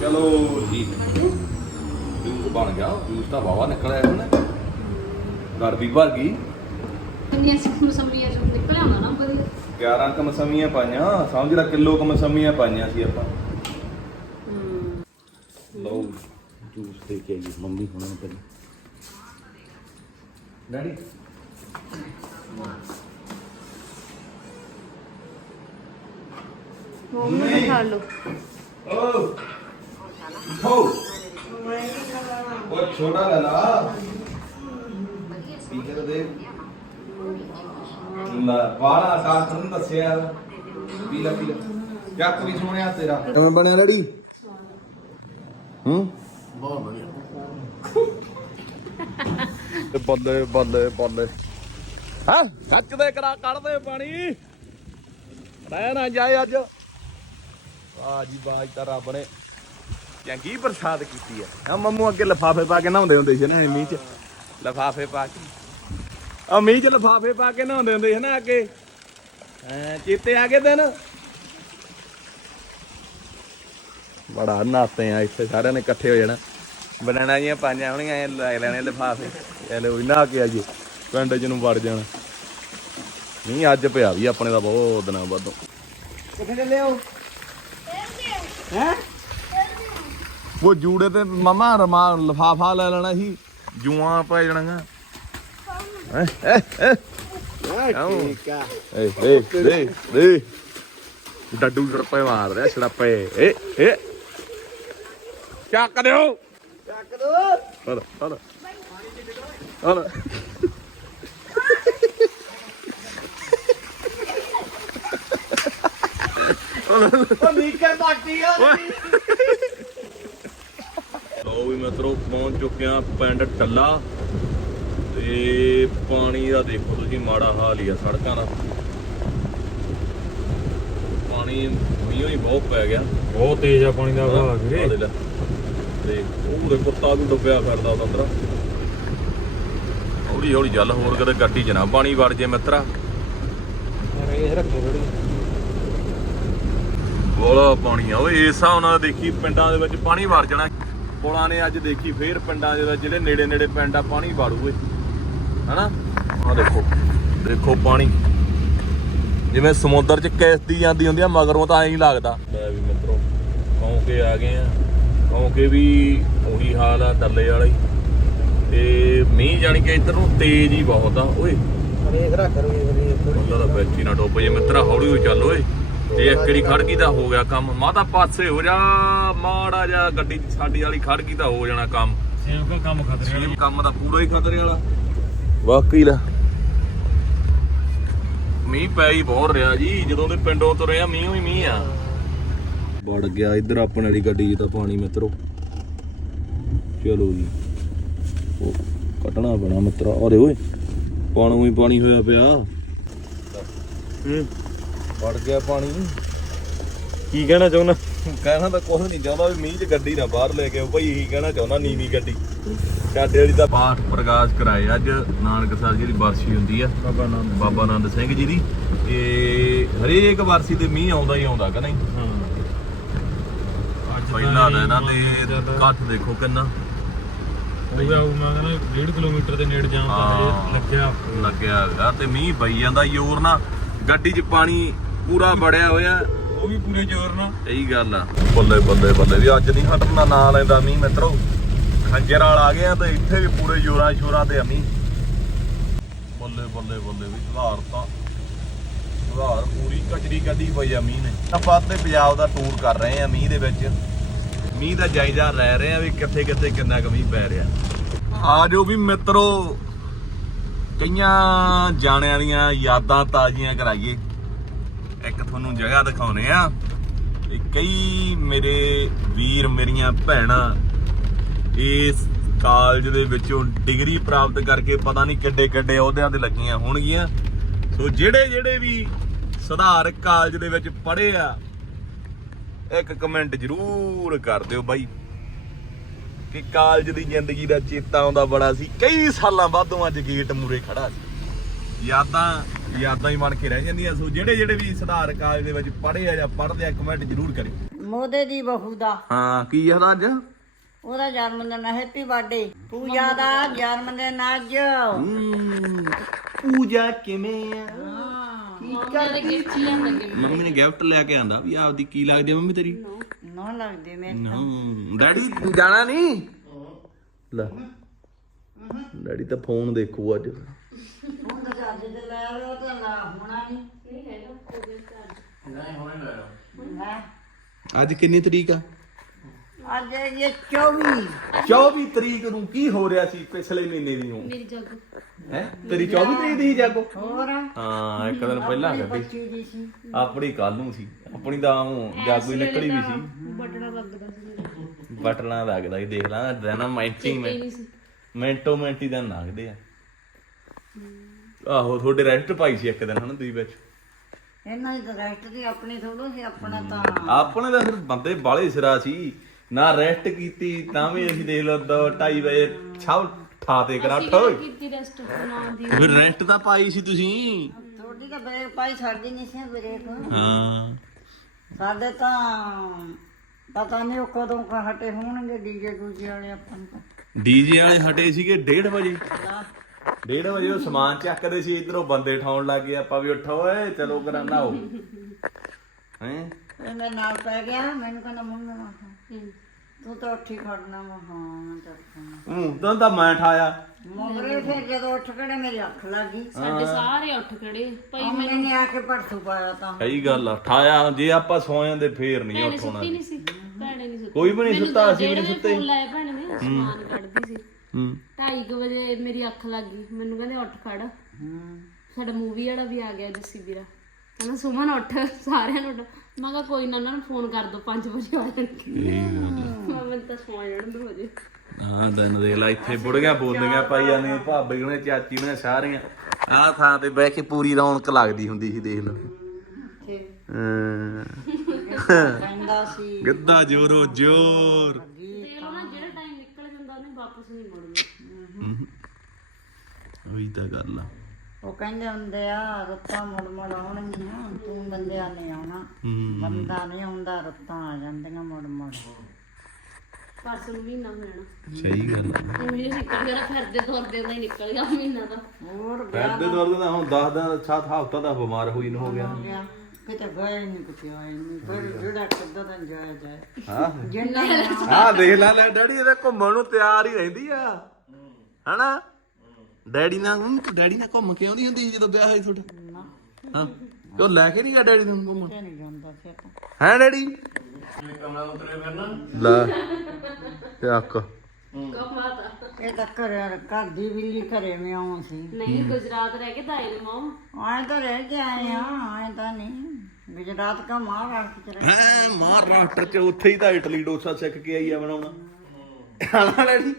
ਚਲੋ ਜੀ ਜੂਸ ਬਣ ਗਿਆ ਜੂਸ ਤਾਂ ਵਾਵਾ ਨਿਕਲਿਆ ਹੁਣ ਘਰ ਵੀ ਭਰ ਗਈ ਕਿੰਨੀਆਂ ਸਿੱਖ ਮਸੰਮੀਆਂ ਚੋਂ ਨਿਕਲ ਆਉਂਦਾ ਨਾ ਵਧੀਆ 11 ਕ ਮਸਮੀਆਂ ਪਾਈਆਂ ਸਮਝ ਲੈ ਕਿਲੋ ਕ ਮਸਮੀਆਂ ਪਾਈਆਂ ਸੀ ਆਪਾਂ। ਹੂੰ। ਲਓ ਜੂਸ ਦੇ ਕੇ ਆਈ ਮੰਮੀ ਹੁਣਾਂ ਨੂੰ ਪਹਿਲਾਂ। ਡੈਡੀ। ਮੰਮੀ ਨੂੰ ਖਾ ਲਓ। ਓ ਹੋ ਉਹ ਛੋਟਾ ਲੈ ਲਾ। ਲਾ ਨੇ ਦੱਸਿਆ। ਪੀ ਲੈ ਪੀ ਲੈ। ਤੇਰਾ। ਕਿਵੇਂ ਬਣਿਆ ਲੜੀ? ਹੂੰ? ਤੇ ਬੱਲੇ ਬੱਲੇ ਬੱਲੇ। ਹਾਂ? ਸੱਚ ਦੇ ਕਰਾ ਕੱਢਦੇ ਪਾਣੀ। ਰਹਿ ਨਾ ਜਾਏ ਅੱਜ। ਵਾਹ ਜੀ ਵਾਹ ਤਾਂ ਰੱਬ ਨੇ ਚੰਗੀ ਪ੍ਰਸਾਦ ਕੀਤੀ ਹੈ ਆ ਮੰਮੂ ਅੱਗੇ ਲਫਾਫੇ ਪਾ ਕੇ ਨਹਾਉਂਦੇ ਹੁੰਦੇ ਸੀ ਨਾ ਮੀਂਹ ਚ। ਲਫਾਫੇ ਪਾ ਕੇ। ਆ ਮੀਂਹ ਚ ਲਫਾਫੇ ਪਾ ਕੇ ਨਹਾਉਂਦੇ ਹੁੰਦੇ ਸੀ ਨਾ ਅੱਗੇ ਐ ਚੇਤੇ ਆ ਗਏ ਦਿਨ? ਬੜਾ ਨਹਾਤੇ ਆ ਇੱਥੇ, ਸਾਰਿਆਂ ਨੇ ਇਕੱਠੇ ਹੋ ਜਾਣਾ। ਬਣਾਣਾ ਜੀਆਂ ਪਾਈਆਂ ਹੋਣੀਆਂ ਐ ਲੈ ਲੈਣੇ ਲਫਾਫੇ। ਇਹ ਲੋ ਨਹਾ ਕੇ ਆਜੀ ਪਿੰਡ ਚ ਨੂੰ ਵੜ ਜਾਣਾ। ਨਹੀਂ ਅੱਜ ਪਿਆ ਵੀ, ਆਪਣੇ ਦਾ ਬਹੁਤ ਦਿਨਾਂ ਬਾਅਦੋਂ। ਕਿੱਥੇ ਚੱਲੇ ਹੋ? ਹੈ? ਉਹ ਜੂੜੇ ਤੇ ਮਮਾ ਰਮਾ ਲਫਾਫਾ ਲੈ ਲੈਣਾ ਸੀ, ਜੂਆਂ ਪੈ ਜਾਣਾਂਗਾ ਠੀਕ ਆ ਏ ਏ ਏ ਏ ਡੱਡੂ ਛੜਪੇ ਮਾਰ ਰਿਹਾ ਛੜਪੇ ਏ ਏ ਚੱਕ ਦਿਓ ਚੱਕ ਦੋ ਹਲ ਹਲ ਹਲ ਉਹ ਨੀਕਰ ਬਾਕੀ ਆ ਲੋ ਵੀ ਮਿੱਤਰੋ, ਪਹੁੰਚ ਚੁੱਕੇ ਆ ਪਿੰਡ ਟੱਲਾ। ਤੇ ਪਾਣੀ ਦਾ ਦੇਖੋ ਤੁਸੀਂ ਮਾੜਾ ਹਾਲ ਹੀ ਆ ਸੜਕਾਂ ਦਾ। ਪਾਣੀ ਮੀਂਹ ਹੀ ਬਹੁਤ ਪੈ ਗਿਆ। ਬਹੁਤ ਤੇਜ਼ ਆ ਪਾਣੀ ਦਾ ਵਹਾਅ ਵੀਰੇ। ਤੇ ਉਹ ਦੇ ਕੁੱਤਾ ਵੀ ਡੁੱਬਿਆ ਫਿਰਦਾ ਉਹਦਾ ਅੰਦਰ। ਹੌਲੀ ਹੌਲੀ ਚੱਲ ਹੋਰ ਕਦੇ ਗੱਡੀ 'ਚ ਨਾ ਪਾਣੀ ਵੜ ਜੇ ਮਿੱਤਰਾ। ਰੇਸ ਰੱਖੋ ਥੋੜੀ ਬੋਲਾ ਪਾਣੀ ਆ। ਓਏ ਇਸ ਹਿਸਾਬ ਨਾਲ ਦੇਖੀ ਪਿੰਡਾਂ ਦੇ ਵਿੱਚ ਪਾਣੀ ਵੜ ਜਾਣਾ। ਪੁਲਾਂ ਨੇ ਅੱਜ ਦੇਖੀ ਫੇਰ ਪਿੰਡਾਂ ਦੇ ਵਿੱਚ ਜਿਹੜੇ ਨੇੜੇ ਨੇੜੇ ਪਿੰਡ ਆ ਪਾਣੀ ਵੜੂਏ। ਹਨਾ? ਆ ਦੇਖੋ ਦੇਖੋ ਪਾਣੀ। ਜਿਵੇਂ ਸਮੁੰਦਰ 'ਚ ਕਿਸ਼ਤੀ ਜਾਂਦੀ ਹੁੰਦੀ ਆ ਮਗਰੋਂ ਤਾਂ ਐਂ ਹੀ ਲੱਗਦਾ। ਲੈ ਵੀ ਮਿੱਤਰੋ ਕੌਂਕੇ ਆ ਗਏ ਆ। ਕੌਂਕੇ ਵੀ ਉਹੀ ਹਾਲ ਆ ਡੱਲੇ ਵਾਲਾ ਹੀ। ਤੇ ਮੀਂਹ ਜਾਣੀ ਕਿ ਇੱਧਰ ਨੂੰ ਤੇਜ਼ ਹੀ ਬਹੁਤ ਆ ਓਏ। ਰੇਸ ਰੱਖ ਰੇਸ ਬੰਦਾ ਦਾ ਵਿੱਚ ਹੀ ਨਾ ਜੇ ਮਿੱਤਰਾ ਹੌਲੀ ਹੌਲੀ ਚੱਲ ਓਏ। ਜੇ ਇੱਕ ਵਾਰੀ ਖੜ ਗਈ ਤਾਂ ਹੋ ਗਿਆ ਕੰਮ। ਮਾਤਾ ਪਾਸੇ ਹੋ ਜਾ। ਮਾੜਾ ਜਾ ਗੱਡੀ ਸਾਡੀ ਵਾਲੀ ਖੜ ਗਈ ਤਾਂ ਹੋ ਜਾਣਾ ਕੰਮ। ਸੇਮ ਕੋ ਕੰਮ ਖਤਰੇ ਵਾਲਾ। ਕੰਮ ਦਾ ਪੂਰਾ ਹੀ ਖਤਰੇ ਵਾਲਾ। ਵਾਕਈ ਲਾ ਮੀਂਹ ਪੈ ਹੀ ਬਹੁਤ ਰਿਹਾ ਜੀ ਜਦੋਂ ਦੇ ਪਿੰਡੋਂ ਤੁਰੇ ਆ ਮੀਂਹ ਹੀ ਮੀਂਹ ਆ। ਵੜ ਗਿਆ ਇੱਧਰ ਆਪਣੇ ਵਾਲੀ ਗੱਡੀ ਤਾਂ ਪਾਣੀ ਮਿੱਤਰੋ। ਚਲੋ ਜੀ। ਉਹ ਕੱਟਣਾ ਪੈਣਾ ਮਿੱਤਰਾ। ਅਰੇ ਓਏ ਪਾਣੀ ਹੀ ਪਾਣੀ ਹੋਇਆ ਪਿਆ। ਹੂੰ। ਵੜ ਗਿਆ ਪਾਣੀ। ਕੀ ਕਹਿਣਾ ਚਾਹੁੰਦਾ? ਕਹਿਣਾ ਤਾਂ ਕੁਝ ਨਹੀਂ ਚਾਹੁੰਦਾ ਵੀ ਮੀਂਹ 'ਚ ਗੱਡੀ ਨਾ ਬਾਹਰ ਲੈ ਕੇ ਆਓ। ਭਾਈ ਇਹੀ ਕਹਿਣਾ ਚਾਹੁੰਦਾ ਨੀਵੀਂ ਗੱਡੀ। ਸਾਡੇ ਵਾਲੀ ਦਾ ਪਾਠ ਪ੍ਰਕਾਸ਼ ਕਰਾਏ। ਅੱਜ ਨਾਨਕ ਸਾਹਿਬ ਜੀ ਦੀ ਬਰਸੀ ਹੁੰਦੀ ਆ। ਬਾਬਾ ਆਨੰਦ ਸਿੰਘ। ਜੀ ਦੀ। ਤੇ ਹਰੇਕ ਵਰਸੀ ਤੇ ਮੀਂਹ ਆਉਂਦਾ ਹੀ ਆਉਂਦਾ ਕਿ ਨਹੀਂ? ਤਾਂ ਪਹਿਲਾ ਇਹ ਦਿਨ ਆ ਮੰਨ ਤੇ ਇਕੱਠ ਦੇਖੋ ਕਿੰਨਾ। ਉਹ ਮੈਂ ਕਹਿੰਦਾ 1.5 ਕਿਲੋਮੀਟਰ ਦੇ ਨੇੜੇ ਜਾਮ ਤਾਂ ਲੱਗਿਆ। ਲੱਗਿਆ ਹੈਗਾ ਤੇ ਮੀਂਹ ਪਈ ਜਾਂਦਾ ਜ਼ੋਰ ਨਾਲ। ਗੱਡੀ 'ਚ ਪਾਣੀ ਪੂਰਾ ਵੜਿਆ ਹੋਇਆ। ਉਹ ਵੀ ਪੂਰੇ ਜ਼ੋਰ ਨਾਲ। ਇਹੀ ਗੱਲ ਆ। ਬੱਲੇ ਬੱਲੇ ਬੱਲੇ ਵੀ ਅੱਜ ਨਹੀਂ ਹਟਣਾ, ਨਾਂ ਲੈਂਦਾ ਮੀਂਹ ਮਿੱਤਰੋ। ਖੰਜਰ ਵਾਲ ਆ ਗਏ ਆ ਤੇ ਇੱਥੇ ਵੀ ਪੂਰੇ ਜੋਰਾਂ ਸ਼ੋਰਾਂ ਤੇ ਆ ਮੀਂਹ। ਬੱਲੇ ਬੱਲੇ ਬੱਲੇ ਵੀ ਸੁਧਾਰ ਤਾਂ, ਸੁਧਾਰ ਪੂਰੀ ਕਚਰੀ ਕੱਢੀ ਪਈ ਆ ਮੀਂਹ ਨੇ। ਆਪਾਂ ਤੇ ਪੰਜਾਬ ਦਾ ਟੂਰ ਕਰ ਰਹੇ ਆ ਮੀਂਹ ਦੇ ਵਿੱਚ। ਮੀਂਹ ਦਾ ਜਾਇਜ਼ਾ ਲੈ ਰਹੇ ਆ ਵੀ ਕਿੱਥੇ ਕਿੱਥੇ ਕਿੰਨਾ ਕੁ ਮੀਂਹ ਪੈ ਰਿਹਾ। ਆ ਜੋ ਵੀ ਮਿੱਤਰੋ, ਕਈਆਂ ਜਾਣਿਆਂ ਦੀਆਂ ਯਾਦਾਂ ਤਾਜ਼ੀਆਂ ਕਰਾਈਏ। ਇੱਕ ਤੁਹਾਨੂੰ ਜਗ੍ਹਾ ਦਿਖਾਉਨੇ ਆ। ਤੇ ਕਈ ਮੇਰੇ ਵੀਰ, ਮੇਰੀਆਂ ਭੈਣਾਂ ਇਸ ਕਾਲਜ ਦੇ ਵਿੱਚੋਂ ਡਿਗਰੀ ਪ੍ਰਾਪਤ ਕਰਕੇ ਪਤਾ ਨਹੀਂ ਕਿੱਡੇ ਕਿੱਡੇ ਅਹੁਦਿਆਂ ਤੇ ਲੱਗੀਆਂ ਹੋਣਗੀਆਂ। ਸੋ ਜਿਹੜੇ ਜਿਹੜੇ ਵੀ ਸੁਧਾਰਕ ਕਾਲਜ ਦੇ ਵਿੱਚ ਪੜ੍ਹੇ ਆ, ਇੱਕ ਕਮੈਂਟ ਜ਼ਰੂਰ ਕਰ ਦਿਓ ਬਾਈ ਕਿ ਕਾਲਜ ਦੀ ਜ਼ਿੰਦਗੀ ਦਾ ਚੇਤਾ ਆਉਂਦਾ ਬੜਾ ਸੀ। ਕਈ ਸਾਲਾਂ ਬਾਅਦੋਂ ਅੱਜ ਗੇਟ ਮੂਰੇ ਖੜਾ ਸੀ। ਯਾਦਾਂ ਯਾਦਾਂ ਹੀ ਬਣ ਕੇ ਰਹਿ ਜਾਂਦੀਆਂ। ਸੋ ਜਿਹੜੇ ਜਿਹੜੇ ਵੀ ਸੁਧਾਰ ਕਾਲਜ ਦੇ ਵਿੱਚ ਪੜ੍ਹੇ ਆ ਜਾਂ ਪੜ੍ਹਦੇ ਆ ਕਮੈਂਟ ਜ਼ਰੂਰ ਕਰਿਓ। ਮੋਦੇ ਦੀ ਬਹੂ ਦਾ। ਹਾਂ ਕੀ ਯਾਦ ਅੱਜ? ਉਹਦਾ ਜਨਮ ਦਿਨ ਹੈਪੀ ਬਰਥਡੇ ਪੂਜਾ ਦਾ ਜਨਮ ਦਿਨ ਅੱਜ। ਪੂਜਾ ਕਿਵੇਂ ਆ? ਮੰਮੀ ਨੇ ਗਿਫਟ ਲੈ ਕੇ ਆਂਦਾ ਵੀ ਆਪਦੀ ਕੀ ਲੱਗਦੀ ਆ ਮੰਮੀ ਤੇਰੀ? ਨਾ ਲੱਗਦੇ ਮੈਂ ਨਾ ਡੈਡੀ ਜਾਣਾ ਨਹੀਂ? ਲੈ। ਡੈਡੀ ਤਾਂ ਫੋਨ ਦੇਖੂ ਅੱਜ। ਹੁਣ ਤਾਂ ਜੱਜ ਤੇ ਲੈ ਆਵੇ ਤਾਂ ਨਾ ਹੋਣਾ ਨਹੀਂ ਲੈ ਅੱਜ ਕਿੰਨੀ ਤਰੀਕ ਆ? ਅੱਜ ਇਹ 24 24 ਤਰੀਕ ਨੂੰ ਕੀ ਹੋ ਰਿਹਾ ਸੀ ਪਿਛਲੇ ਮਹੀਨੇ ਦੀ ਨੂੰ? ਮੇਰੀ ਜਾਗੋ। ਹੈ? ਤੇਰੀ 24 ਤਰੀਕ ਦੀ ਸੀ ਜਾਗੋ? ਹੋਰ? ਹਾਂ ਇੱਕ ਦਿਨ ਪਹਿਲਾਂ ਦੀ ਸੀ। ਆਪਣੀ ਕੱਲ ਨੂੰ ਸੀ। ਆਪਣੀ ਤਾਂ ਊਂ ਜਾਗੋ ਹੀ ਨਿਕਲੀ ਵੀ ਸੀ। ਬਟਣਾ ਲੱਗਦਾ ਸੀ ਮੇਰੇ ਬਟਨਾ ਲੱਗਦਾ ਸੀ ਦੇਖ ਲਾ ਮੈਂ ਨਹੀਂ ਸੀ। ਮਿੰਟੋ ਮਿੰਟੀ ਦਿਨ ਲੰਘਦੇ ਆ। ਆਹੋ ਤੁਹਾਡੇ ਰੈਸਟ ਪਾਈ ਸੀ ਇੱਕ ਦਿਨ ਹਨਾ ਤੁਸੀਂ ਵਿੱਚ? ਇਹਨਾਂ ਦੀ ਰੈਸਟ ਦੀ ਆਪਣੀ ਥੋੜੋ ਸੀ ਆਪਣਾ ਤਾਂ ਆਪਣੇ ਤਾਂ ਫਿਰ ਬੰਦੇ ਬਾਲੇ ਸਿਰਾ ਸੀ। ਨਾ ਰੈਸਟ ਕੀਤੀ ਤਾਂ ਵੀ ਅਸੀਂ ਦੇਖ ਲਓ 2:30 ਵਜੇ ਛਾਵ ਠਾ ਤੇ ਕਰਾ ਕੀਤੀ ਰੈਸਟ ਦੀ? ਫਿਰ ਰੈਸਟ ਤਾਂ ਪਾਈ ਸੀ ਤੁਸੀਂ। ਥੋੜੀ ਤਾਂ ਬ੍ਰੇਕ ਪਾਈ ਸਾਡੀ ਨਹੀਂ ਸੀ ਬ੍ਰੇਕ। ਹਾਂ। ਸਾਡੇ ਤਾਂ ਪਤਾ ਨਹੀਂ ਉਹ ਕਦੋਂ ਕ ਹਟੇ ਹੋਣਗੇ ਡੀਜੇ ਦੂਜੇ ਵਾਲੇ ਆਪਾਂ ਨੂੰ। ਡੀਜੇ ਵਾਲੇ ਹਟੇ ਸੀਗੇ 1:30 ਵਜੇ। 1:30 ਵਜੇ ਉਹ ਸਮਾਨ ਚੱਕਦੇ ਸੀ ਇਧਰੋਂ ਬੰਦੇ ਠਾਉਣ ਲੱਗ ਗਏ ਆਪਾਂ ਵੀ ਉੱਠੋ ਓਏ ਚਲੋ ਕਰਾਂਦਾ ਹੋ ਹੈ? ਇਹ ਮੇਰੇ ਨਾਲ ਪੈ ਗਿਆ ਮੈਨੂੰ ਕਹਿੰਦਾ ਮੰਮੀ ਮੈਂ ਤੂੰ ਤਾਂ ਉੱਠੀ ਖੜਨਾ ਹਾਂ ਮੈਂ ਤਾਂ ਉੱਠਣਾ। ਹੂੰ ਤਾਂ ਤਾਂ ਮੈਂ ਠਾਇਆ ਮਗਰੇ ਫਿਰ ਜਦੋਂ ਉੱਠ ਖੜੇ ਮੇਰੀ ਅੱਖ ਲੱਗ ਗਈ। ਸਾਡੇ ਸਾਰੇ ਉੱਠ ਖੜੇ। ਭਾਈ ਅਮਨੇ ਨੇ ਆ ਕੇ ਪਰਸੂ ਪਾਇਆ ਤਾਂ। ਸਹੀ ਗੱਲ ਆ ਠਾਇਆ ਜੇ ਆਪਾਂ ਸੌ ਜਾਂਦੇ ਫੇਰ ਨਹੀਂ ਉੱਠਣਾ ਸੁੱਤੀ ਨਹੀਂ ਸੀ ਭੈਣੇ ਨਹੀਂ ਸੁੱਤੀ। ਕੋਈ ਵੀ ਨਹੀਂ ਸੁੱਤਾ ਅਸੀਂ ਵੀ ਨਹੀਂ ਸੁੱਤੇ। ਫੋਨ ਲਾਇਆ ਭੈਣੇ ਨੇ ਸਮਾਨ ਕੱਢਦੀ ਸੀ। ਹੂੰ 2:30 ਵਜੇ ਮੇਰੀ ਅੱਖ ਲੱਗ ਗਈ। ਮੈਨੂੰ ਕਹਿੰਦੇ ਉੱਠ ਖੜ। ਸਾਡਾ ਮੂਵੀ ਵਾਲਾ ਵੀ ਆ ਗਿਆ ਜੱਸੀ ਵੀਰਾ। ਕਹਿੰਦਾ ਸੁਮਨ ਉੱਠ ਸਾਰਿਆਂ ਨੂੰ ਉੱਠ। ਮੈਂ ਕਿਹਾ ਕੋਈ ਨਾ ਉਹਨਾਂ ਨੂੰ ਫੋਨ ਕਰ ਦੋ 5 ਵਜੇ ਆ ਜਾਣਗੇ। ਮੈਂ ਤਾਂ ਸੌਂ ਜਾਣ ਦੋ ਵਜੇ ਹਾਂ ਦਿਨ ਦੇਖ ਲੈ ਇੱਥੇ ਬੁੜੀਆਂ ਬੋਲੀਆਂ ਪਾਈ ਜਾਂਦੀਆਂ ਭਾਬੀ ਉਹਨੇ ਚਾਚੀ ਉਹਨੇ ਸਾਰੀਆਂ। ਆਹ ਥਾਂ ਤੇ ਬਹਿ ਕੇ ਪੂਰੀ ਰੌਣਕ ਲੱਗਦੀ ਹੁੰਦੀ ਸੀ ਦੇਖ ਲਓ ਹਾਂ। ਕਹਿੰਦਾ ਸੀ। ਗਿੱਧਾ ਜੋਰੋ ਜੋਰ ਦੇਖ ਲਓ ਨਾ ਜਿਹੜਾ ਟਾਈਮ ਨਿਕਲ ਜਾਂਦਾ ਉਹਨੇ ਵਾਪਸ ਨਹੀਂ ਮੁੜਨਾ ਉਹੀ ਤਾਂ ਗੱਲ ਆ। ਉਹ ਕਹਿੰਦੇ ਹੁੰਦੇ ਆ ਰੁੱਤਾਂ ਮੁੜ ਮੁੜ ਆਉਣਗੀਆਂ ਤੂੰ ਬੰਦਿਆਂ ਨੇ ਆਉਣਾ। ਹੂੰ ਬੰਦਾ ਨਹੀਂ ਆਉਂਦਾ ਰੁੱਤਾਂ ਆ ਜਾਂਦੀਆਂ ਮੁੜ ਮੁੜ। ਪਰਸ ਨੂੰ ਮਹੀਨਾ ਹੋ ਜਾਣਾ। ਸਹੀ ਗੱਲ ਆ। ਉਹ ਵੀ ਨਿਕਲ ਗਿਆ ਫਿਰਦੇ ਤੁਰਦੇ ਦਾ ਹੀ ਨਿਕਲ ਗਿਆ ਮਹੀਨਾ ਤਾਂ ਹੋਰ ਪੈਦੇ ਦਰਦ ਦਾ ਹੁਣ 10 ਦਿਨ ਸਾਤ ਹਫ਼ਤਾ ਦਾ ਬਿਮਾਰ ਹੋਈ ਨੂੰ ਹੋ ਗਿਆ। ਗਿਆ। ਕਿਤੇ ਗਏ ਨਹੀਂ ਕਿਤੇ ਆਏ ਨਹੀਂ ਫਿਰ ਜਿਹੜਾ ਕਿੱਦਾਂ ਤਾਂ ਜਾਇਆ ਜਾਏ ਹਾਂ। ਜਿੰਨਾ ਹਾਂ ਦੇਖ ਲੈ ਲੈ ਡੈਡੀ ਇਹਦੇ ਘੁੰਮਣ ਨੂੰ ਤਿਆਰ ਹੀ ਰਹਿੰਦੀ ਆ। ਹਨਾ? ਡੈਡੀ ਨਾਲ ਹੁਣ ਡੈਡੀ ਨਾਲ ਘੁੰਮ ਕੇ ਆਉਂਦੀ ਹੁੰਦੀ ਸੀ ਜਦੋਂ ਵਿਆਹ ਹੋਇਆ ਤੁਹਾਡਾ ਹਾਂ ਕਿਉਂ ਲੈ ਕੇ ਨਹੀਂ ਗਿਆ ਡੈਡੀ ਨੂੰ ਘੁੰਮਣ? ਨਹੀਂ ਜਾਂਦਾ ਫਿਰ ਹੈ ਡੈਡੀ? ਲੈ ਤੇ ਆਕ ਕਮਾਤਾ ਇਹ ਤਾਂ ਘਰੇ ਘਰ ਦੀ ਬਿੱਲੀ ਘਰੇ ਮੈਂ ਆਉਂ ਸੀ। ਨਹੀਂ ਗੁਜਰਾਤ ਰਹਿ ਕੇ ਦਾਈ ਦੇ ਮਾਂ ਆਏ ਤਾਂ ਰਹਿ ਕੇ ਆਏ ਆ ਆਏ ਤਾਂ ਨਹੀਂ। ਗੁਜਰਾਤ ਕਾ ਮਹਾਰਾਸ਼ਟਰ ਚ ਰਹਿ ਹੈ ਮਹਾਰਾਸ਼ਟਰ ਚ ਉੱਥੇ ਹੀ ਤਾਂ ਇਟਲੀ ਡੋਸਾ ਸਿੱਖ ਕੇ ਆਈ ਆ ਬਣਾਉਣਾ। ਹਾਂ। ਡੈਡੀ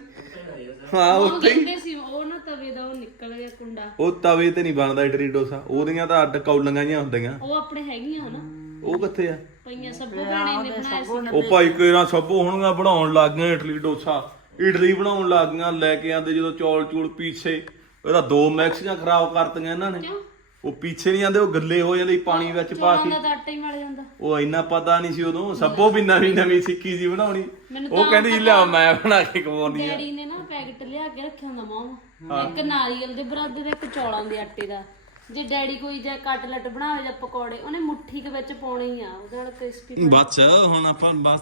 ਹਾਂ ਉਹ ਉੱਥੇ ਹੀ। ਕਹਿੰਦੇ ਸੀ ਉਹ ਨਾ ਤਵੇ ਦਾ ਉਹ ਨਿਕਲ ਗਿਆ ਕੁੰਡਾ। ਉਹ ਤਵੇ ਤੇ ਨਹੀਂ ਬਣਦਾ ਇਟਲੀ ਡੋਸਾ। ਉਹਦੀਆਂ ਤਾਂ ਅੱਡ ਕੌਲੀਆਂ ਜਿਹੀਆਂ ਹੁੰਦੀਆਂ। ਉਹ ਆਪਣੇ ਹੈਗੀਆਂ ਹਨਾ ਉਹ ਕਿੱਥੇ ਆ? ਪਈਆਂ ਸਭੂ ਭੈਣੇ ਨੇ ਬਣਾਇਆ ਸੀ। ਉਹ ਭਾਈ ਕੇਰਾ ਸਭੂ ਹੋਣਗਾ ਬਣਾਉਣ ਲੱਗ ਗਏ ਇਟਲੀ ਡੋਸਾ। ਇਡਲੀ ਬਣਾਉਣ ਲੱਗ ਗਈਆਂ ਲੈ ਕੇ ਆਂਦੇ ਜਦੋਂ ਚੌਲ ਚੂਲ ਪੀਛੇ ਉਹਦਾ ਦੋ ਮੈਕਸੀਆਂ ਖਰਾਬ ਕਰਤੀਆਂ ਇਹਨਾਂ ਨੇ। ਕਿਉਂ? ਉਹ ਪਿੱਛੇ ਨਹੀਂ ਆਂਦੇ ਉਹ ਗੱਲੇ ਹੋ ਜਾਂਦੇ ਸੀ ਪਾਣੀ ਵਿੱਚ ਪਾ ਕੇ। ਚੌਲਾਂ ਦਾ ਤਾਂ ਆਟਾ ਹੀ ਮਲ ਜਾਂਦਾ। ਉਹ ਇੰਨਾ ਪਤਾ ਨਹੀਂ ਸੀ ਉਦੋਂ ਸਭੋ ਵੀ ਨਵੀਂ ਨਵੀਂ ਸਿੱਖੀ ਸੀ ਬਣਾਉਣੀ। ਮੈਨੂੰ ਉਹ ਕਹਿੰਦੀ ਲਿਆ ਮੈਂ ਬਣਾ ਕੇ ਖਵਾਉਣੀ ਆ ਡੈਡੀ ਨੇ ਨਾ ਪੈਕਟ ਲਿਆ ਕੇ ਰੱਖਿਆ ਹੁੰਦਾ ਮਾਂ ਇੱਕ ਨਾਰੀਅਲ ਦੇ ਬਰਾਦੇ ਦਾ ਇੱਕ ਚੌਲਾਂ ਦੇ ਆਟੇ ਦਾ। ਜੇ ਡੈਡੀ ਕੋਈ ਜਾਂ ਕਟਲਟ ਬਣਾਵੇ ਜਾਂ ਪਕੌੜੇ ਉਹਨੇ ਮੁੱਠੀ ਦੇ ਵਿੱਚ ਪਾਉਣੇ ਹੀ ਆ ਉਹਦੇ ਨਾਲ ਕ੍ਰਿਸਪੀ ਬਸ ਹੁਣ ਆਪਾਂ ਬਸ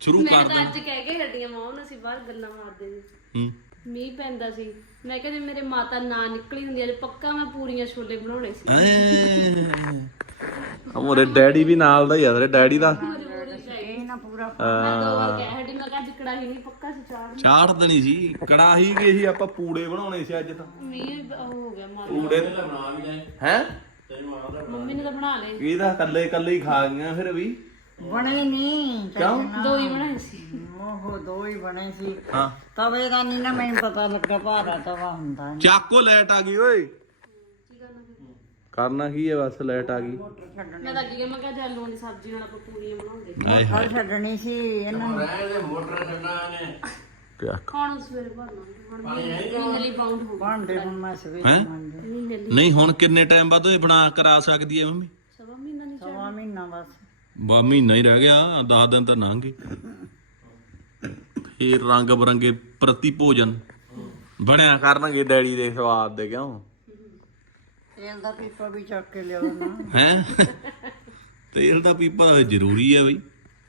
ਸ਼ੁਰੂ ਮੈਂ ਤਾਂ ਅੱਜ ਕਹਿ ਕੇ ਹੱਡੀਆਂ ਮਾਂ ਨੂੰ ਅਸੀਂ ਬਾਹਰ ਗੱਲਾਂ ਮਾਰਦੇ ਸੀ। ਹੂੰ। ਮੀਂਹ ਪੈਂਦਾ ਸੀ। ਮੈਂ ਕਹਿੰਦੀ ਮੇਰੇ ਮਾਤਾ ਨਾ ਨਿਕਲੀ ਹੁੰਦੀ ਅੱਜ ਪੱਕਾ ਮੈਂ ਪੂਰੀਆਂ ਛੋਲੇ ਬਣਾਉਣੇ ਸੀ। ਮੋਰੇ ਡੈਡੀ ਵੀ ਨਾਲ ਦਾ ਹੀ ਆ ਤੇਰੇ ਡੈਡੀ ਦਾ? ਇਹ ਨਾ ਪੂਰਾ ਮੈਂ ਦੋ ਵਾਰ ਕਹਿ ਹੱਡੀ ਮੈਂ ਕਿਹਾ ਅੱਜ ਕੜਾਹੀ ਨਹੀਂ ਪੱਕਾ ਸੀ ਚਾੜ ਚਾੜ ਦਣੀ ਸੀ ਕੜਾਹੀ ਗਈ ਸੀ ਆਪਾਂ ਪੂੜੇ ਬਣਾਉਣੇ ਸੀ ਅੱਜ ਤਾਂ। ਮੀਂਹ ਉਹ ਹੋ ਗਿਆ ਮਾਰ ਪੂੜੇ ਹੈ? ਮੰਮੀ ਨੇ ਤਾਂ ਬਣਾ ਲਏ। ਇਹਦਾ ਕੱਲੇ ਕੱਲੇ ਹੀ ਖਾ ਗਈਆਂ ਫਿਰ ਵੀ। ਬਣੇ ਨਹੀਂ ਕਿਉਂ? ਦੋ ਹੀ ਬਣਾਏ ਸੀ। ਉਹ ਦੋ ਹੀ ਬਣੇ ਸੀ। ਹਾਂ। ਤਵੇ ਦਾ ਨਹੀਂ ਨਾ ਮੈਨੂੰ ਪਤਾ ਲੱਗਾ ਭਾਰਾ ਤਵਾ ਹੁੰਦਾ। ਚਾਕੋ ਲਾਈਟ ਆ ਗਈ ਓਏ। ਕਰਨਾ ਕੀ ਹੈ ਬਸ ਲਾਈਟ ਆ ਗਈ। ਮੈਂ ਤਾਂ ਅੱਗੇ ਮੈਂ ਕਿਹਾ ਜੇ ਆਲੂਆਂ ਦੀ ਸਬਜ਼ੀ ਨਾਲ ਆਪਾਂ ਪੂਰੀਆਂ ਬਣਾਉਂਦੇ। ਮੋਟਰ ਛੱਡਣੀ ਸੀ ਇਹਨਾਂ ਨੂੰ। ਕਿਆ ਖਾਣ ਸਵੇਰੇ ਬਣਨਾ ਹੁਣ ਮਹੀਨੇ ਲਈ ਬਾਉਂਡ ਹੋ ਗਿਆ ਭਾਂਡੇ ਹੁਣ ਮੈਂ ਸਵੇਰੇ ਹੈਂ? ਮੰਨਦੇ ਮਹੀਨੇ ਲਈ। ਨਹੀਂ ਹੁਣ ਕਿੰਨੇ ਟਾਈਮ ਬਾਅਦ ਇਹ ਬਣਾ ਕਰਾ ਸਕਦੀ ਹੈ ਮੰਮੀ? ਸਵਾ ਮਹੀਨਾ ਨਹੀਂ ਸਵਾ ਮਹੀਨਾ ਬਸ। ਬਾ ਮਹੀਨਾ ਹੀ ਰਹਿ ਗਿਆ 10 ਦਿਨ ਤਾਂ ਲੰਘ ਗਏ। ਫੇਰ ਰੰਗ ਬਰੰਗੇ ਪ੍ਰਤੀ ਭੋਜਨ। ਬਣਿਆ ਕਰਨਗੇ ਡੈਡੀ ਦੇ ਸਵਾਦ ਦੇ ਕਿਉਂ? ਤੇਲ ਦਾ ਪੀਪਾ ਵੀ ਚੱਕ ਕੇ ਲਿਆਓ ਨਾ। *laughs* ਹੈ? ਤੇਲ ਦਾ ਪੀਪਾ ਤਾਂ ਜ਼ਰੂਰੀ ਹੈ ਬਈ।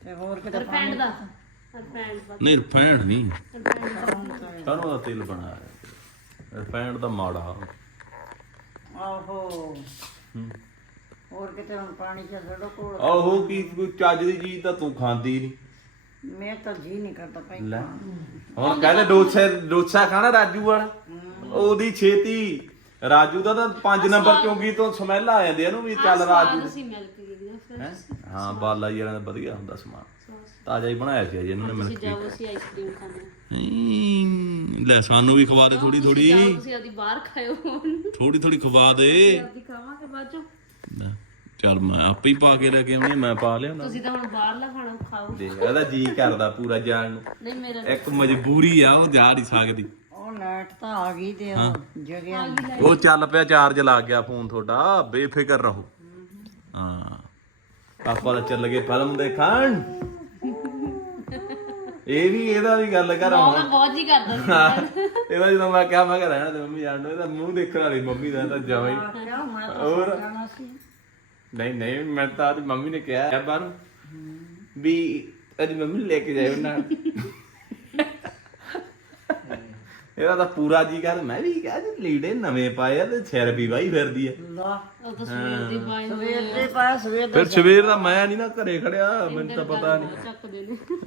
ਤੇ ਹੋਰ ਕਿਤੇ ਰਿਫਾਈਂਡ ਦਾ। ਰਿਫਾਈਂਡ ਦਾ। ਨਹੀਂ ਰਿਫਾਈਂਡ ਨਹੀਂ। ਸਰੋਂ ਦਾ। ਤੇਲ ਬਣਾਇਆ ਰਿਫਾਈਂਡ ਦਾ ਮਾੜਾ। ਆਹੋ। ਹੋਰ ਕਿਤੇ ਹੁਣ ਪਾਣੀ ਚ ਛੱਡੋ ਕੋਲ ਆਹੋ ਕੀ ਕੋਈ ਚੱਜ ਦੀ ਚੀਜ਼ ਤਾਂ ਤੂੰ ਖਾਂਦੀ ਨਹੀਂ। ਮੈਂ ਤਾਂ ਜੀ ਨਹੀਂ ਕਰਦਾ ਭਾਈ ਲੈ। ਹੁਣ ਕਹਿੰਦੇ ਡੋਸਾ ਡੋਸਾ ਖਾਣਾ ਰਾਜੂ ਵਾਲਾ। ਉਹਦੀ ਛੇਤੀ ਰਾਜੂ ਦਾ ਤਾਂ 5 ਨੰਬਰ ਚੌਂਗੀ ਤੋਂ ਸਮੈਲ ਆ ਜਾਂਦੀ ਆ ਇਹਨੂੰ ਵੀ ਚੱਲ ਰਾਜੂ ਅਸੀਂ ਮਿਲਕ ਗਈ ਦੀ ਫਿਰ ਹੈਂ? ਹਾਂ? ਬਾਲਾ ਜੀ ਵਾਲਾ ਦਾ ਵਧੀਆ ਹੁੰਦਾ ਸਮਾਨ। ਤਾਜ਼ਾ ਹੀ ਬਣਾਇਆ ਸੀ ਅਜੇ ਇਹਨਾਂ ਨੇ ਅਸੀਂ ਜਾਓ ਅਸੀਂ ਆਈਸਕ੍ਰੀਮ ਖਾਣੇ ਆ। ਮਿਲ ਲੈ ਸਾਨੂੰ ਵੀ ਖਵਾ ਦੇ ਥੋੜੀ ਥੋੜੀ ਜਾਓ ਤੁਸੀਂ ਆਦੀ ਬਾਹਰ ਖਾਇਓ ਥੋੜੀ ਥੋੜੀ ਖਵਾ ਦੇ। ਆਦੀ ਖਾਵਾਂਗੇ ਬਾਅਦ ਚੋਂ। ਲੈ, ਚੱਲ ਮੈਂ ਆਪੇ ਹੀ ਪਾ ਕੇ ਲੈ ਕੇ ਆਉਣੀ ਮੈਂ ਪਾ ਲਿਆਉਂਦਾ ਤੁਸੀਂ ਤਾਂ ਹੁਣ ਬਾਹਰਲਾ ਖਾਣਾ ਖਾਓ। ਦੇਖ ਇਹਦਾ ਜੀ ਕਰਦਾ ਪੂਰਾ ਜਾਣ ਨੂੰ। ਨਹੀਂ ਮੇਰਾ ਇੱਕ ਮਜਬੂਰੀ ਆ ਉਹ ਜਾ ਨਹੀਂ ਸਕਦੀ। ਉਹ ਲਾਈਟ ਤਾਂ ਆ ਗਈ ਤੇ ਉਹ ਜਗਿਆ ਨੀ। ਉਹ ਚੱਲ ਪਿਆ ਚਾਰਜ ਲੱਗ ਗਿਆ ਫੋਨ ਤੁਹਾਡਾ ਬੇਫਿਕਰ ਰਹੋ। ਹਾਂ। ਆਪਾਂ ਤਾਂ ਚੱਲ ਗਏ ਫਿਲਮ ਦੇਖਣ। ਇਹ ਵੀ ਇਹਦਾ ਵੀ ਗੱਲ ਕਰ ਹੁਣ ਮੈਂ ਬਹੁਤ ਜੀ ਕਰਦਾ ਸੀ। ਇਹਦਾ ਜਦੋਂ ਮੈਂ ਕਿਹਾ ਮੈਂ ਕਿਹਾ ਰਹਿਣਾ ਤੇ ਮੰਮੀ ਜਾਣ ਨੂੰ ਇਹਦਾ ਮੂੰਹ ਦੇਖਣ ਵਾਲੀ ਮੰਮੀ ਦਾ ਤਾਂ ਜਮਾਂ ਹੀ। ਕਿਆ ਮੈਂ ਤਾਂ ਹੋਰ? ਜਾਣਾ ਸੀ। ਨਹੀਂ ਨਹੀਂ ਮੈਂ ਤਾਂ ਅੱਜ ਮੰਮੀ ਨੇ ਕਿਹਾ ਹੈ ਬਾਹਰ ਵੀ ਅੱਜ ਮੰਮੀ ਨੂੰ ਲੈ ਕੇ ਜਾਇਓ ਨਾਲ ਇਹਦਾ ਤਾਂ ਪੂਰਾ ਜੀ ਕਰ ਮੈਂ ਵੀ ਕਿਹਾ ਜੀ ਲੀੜੇ ਨਵੇਂ ਪਾਏ ਆ ਤੇ ਸਿਰ ਵੀ ਵਾਈ ਫਿਰਦੀ ਆ। ਲਾ ਉਹ ਤਾਂ ਸਵੇਰ ਦੀ ਪਾਏ ਸਵੇਰ ਦੇ ਪਾਇਆ ਸਵੇਰ ਦੇ ਫਿਰ ਸਵੇਰ ਦਾ ਮੈਂ ਨਹੀਂ ਨਾ ਘਰੇ ਖੜਿਆ ਮੈਨੂੰ ਤਾਂ ਪਤਾ ਨਹੀਂ। ਨੇ।